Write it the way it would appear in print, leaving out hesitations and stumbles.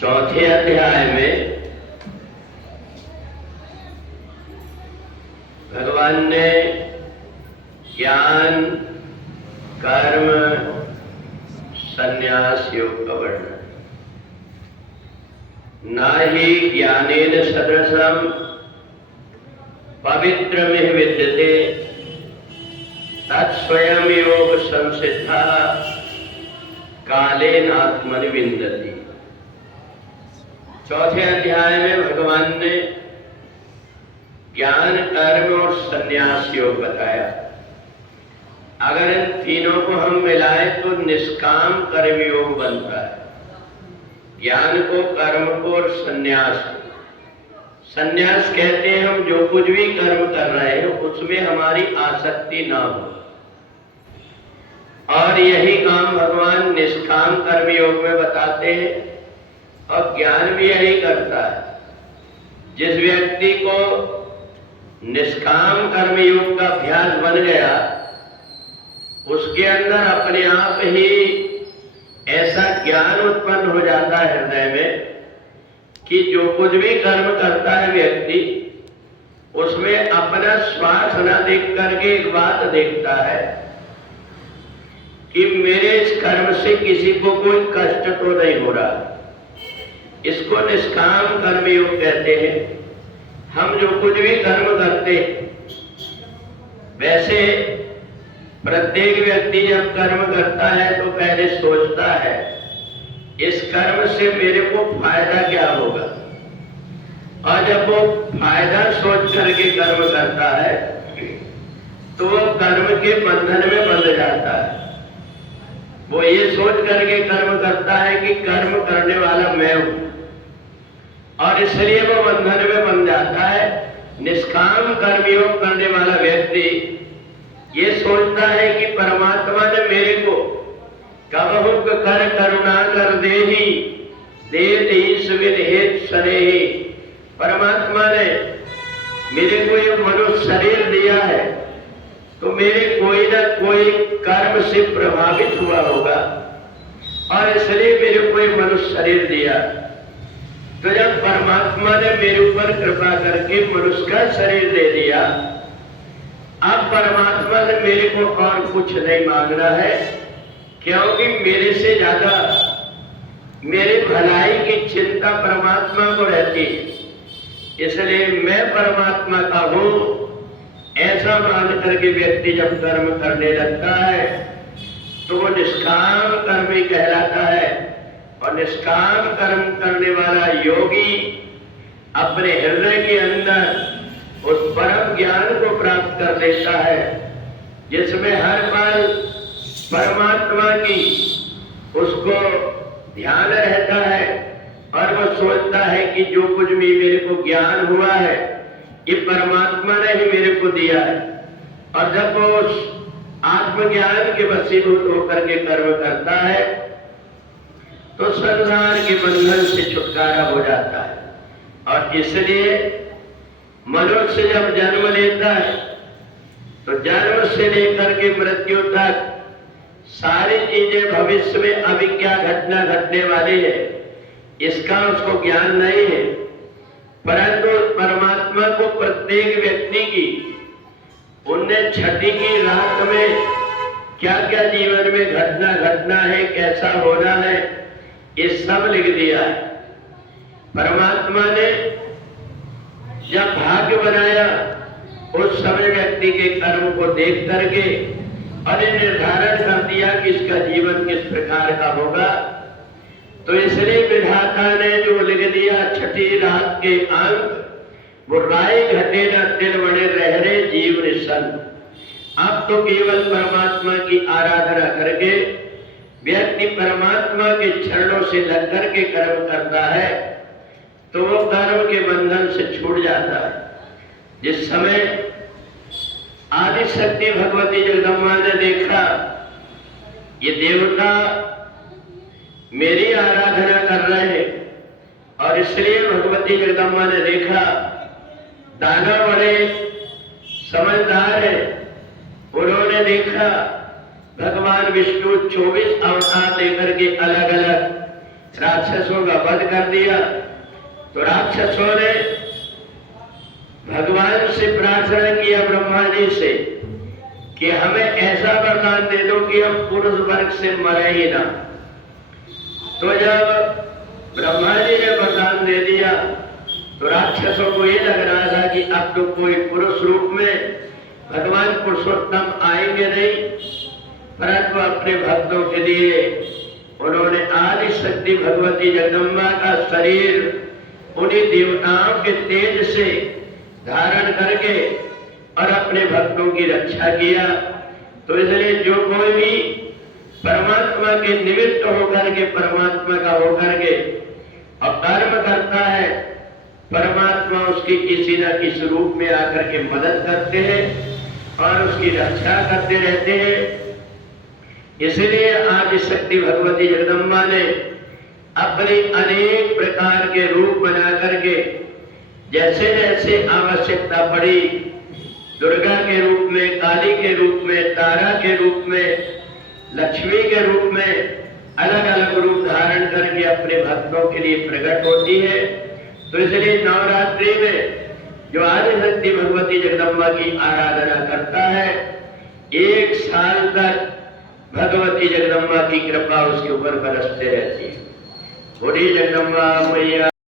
चौथे अध्याय में भगवान ने ज्ञान, कर्म, संन्यास योग का वर्णन। नाहि ज्ञानेन सदृशं पवित्रमिह विद्यते तत्स्वयं योग संसिद्धा कालेन आत्मनि विन्दति। चौथे अध्याय में भगवान ने ज्ञान, कर्म और संन्यास योग बताया। अगर इन तीनों को हम मिलाएं तो निष्काम कर्म योग बनता है। ज्ञान को, कर्म को और संन्यास को। संन्यास कहते हैं हम जो कुछ भी कर्म कर रहे हैं उसमें हमारी आसक्ति ना हो, और यही काम भगवान निष्काम कर्म योग में बताते हैं। और ज्ञान भी यही करता है। जिस व्यक्ति को निष्काम कर्म योग का अभ्यास बन गया, उसके अंदर अपने आप ही ऐसा ज्ञान उत्पन्न हो जाता है हृदय में कि जो कुछ भी कर्म करता है व्यक्ति, उसमें अपना स्वार्थ न देख करके एक बात देखता है कि मेरे इस कर्म से किसी को कोई कष्ट तो नहीं हो रहा। इसको निष्काम कर्म योग कहते हैं। हम जो कुछ भी कर्म करते, वैसे प्रत्येक व्यक्ति जब कर्म करता है तो पहले सोचता है इस कर्म से मेरे को फायदा क्या होगा, और जब वो फायदा सोच करके कर्म करता है तो वो कर्म के बंधन में बंध जाता है। वो ये सोच करके कर्म करता है कि कर्म करने वाला मैं हूं, और इसलिए वो बंधन में बन जाता है। निष्काम कर्मयोग करने वाला व्यक्ति ये सोचता है कि परमात्मा ने मेरे को कबहु कर करुणा कर देहि देहि सुविद हेत सनेहि। परमात्मा ने मेरे को ये मनुष्य शरीर दिया है तो मेरे कोई ना कोई कर्म से प्रभावित हुआ होगा, और इसलिए मेरे को ये मनुष्य शरीर दिया। तो जब परमात्मा ने मेरे ऊपर कृपा करके मनुष्य का शरीर दे दिया, अब परमात्मा ने मेरे को और कुछ नहीं मांगना है, क्योंकि मेरे से ज्यादा मेरे भलाई की चिंता परमात्मा को रहती है। इसलिए मैं परमात्मा का हूं, ऐसा मान करके व्यक्ति जब कर्म करने लगता है तो वो निष्काम कर्म ही कहलाता है। और निष्काम कर्म करने वाला योगी अपने हृदय के अंदर उस परम ज्ञान को प्राप्त कर लेता है, जिसमें हर पल परमात्मा की उसको ध्यान रहता है, और वो सोचता है कि जो कुछ भी मेरे को ज्ञान हुआ है ये परमात्मा ने ही मेरे को दिया है। और जब वो उस आत्मज्ञान के वशीभूत होकर के कर्म करता है तो संसार के बंधन से छुटकारा हो जाता है। और इसलिए मनुष्य जब जन्म लेता है तो जन्म से लेकर के मृत्यु तक सारी चीजें भविष्य में अभी क्या घटना घटने वाली है इसका उसको ज्ञान नहीं है, परंतु परमात्मा को प्रत्येक व्यक्ति की 19 की रात में क्या क्या जीवन में घटना है, कैसा होना है, ये सब लिख दिया है। परमात्मा ने जब भाग्य बनाया उस समय व्यक्ति के कर्म को देख करके और निर्धारण कर दिया कि इसका जीवन किस प्रकार का होगा। तो इसलिए विधाता ने जो लिख दिया 6 रात के अंक, वो राय घटे न तिल बड़े रह रहे जीव निशन। अब तो केवल परमात्मा की आराधना करके व्यक्ति परमात्मा के चरणों से लग करके कर्म करता है तो वो कर्म के बंधन से छूट जाता है। जिस समय आदि शक्ति भगवती जगदम्बा ने देखा ये देवता मेरी आराधना कर रहे हैं, और इसलिए भगवती जगदम्बा ने देखा दानव बड़े समझदार है, उन्होंने देखा भगवान विष्णु 24 अवतार लेकर के अलग अलग राक्षसों का वध कर दिया। तो राक्षसों ने भगवान से प्रार्थना किया ब्रह्मा जी से कि हमें ऐसा वरदान दे दो कि हम पुरुष वर्ग से मरे ही ना। तो जब ब्रह्मा जी ने वरदान दे दिया तो राक्षसों को ये लग रहा था कि अब तो कोई पुरुष रूप में भगवान पुरुषोत्तम आएंगे नहीं, परंतु अपने भक्तों के लिए उन्होंने आदि शक्ति भगवती जगदम्बा का शरीर उन्हीं देवताओं के तेज से धारण करके और अपने भक्तों की रक्षा किया। तो इसलिए जो कोई भी परमात्मा के निमित्त होकर के, परमात्मा का होकर के और कर्म करता है, परमात्मा उसकी किसी न किसी रूप में आकर के मदद करते हैं और उसकी रक्षा करते रहते हैं। इसलिए आदि शक्ति भगवती जगदम्बा ने अपने अनेक प्रकार के रूप बना करके जैसे जैसे आवश्यकता पड़ी, दुर्गा के रूप में, काली के रूप में, तारा के रूप में, लक्ष्मी के रूप में अलग अलग रूप धारण करके अपने भक्तों के लिए प्रकट होती है। तो इसलिए नवरात्रि में जो आदि शक्ति भगवती जगदम्बा की आराधना करता है, 1 साल तक भगवती जगदम्बा की कृपा उसके ऊपर बरसते रहती है। बोलिए जगदम्बा मैया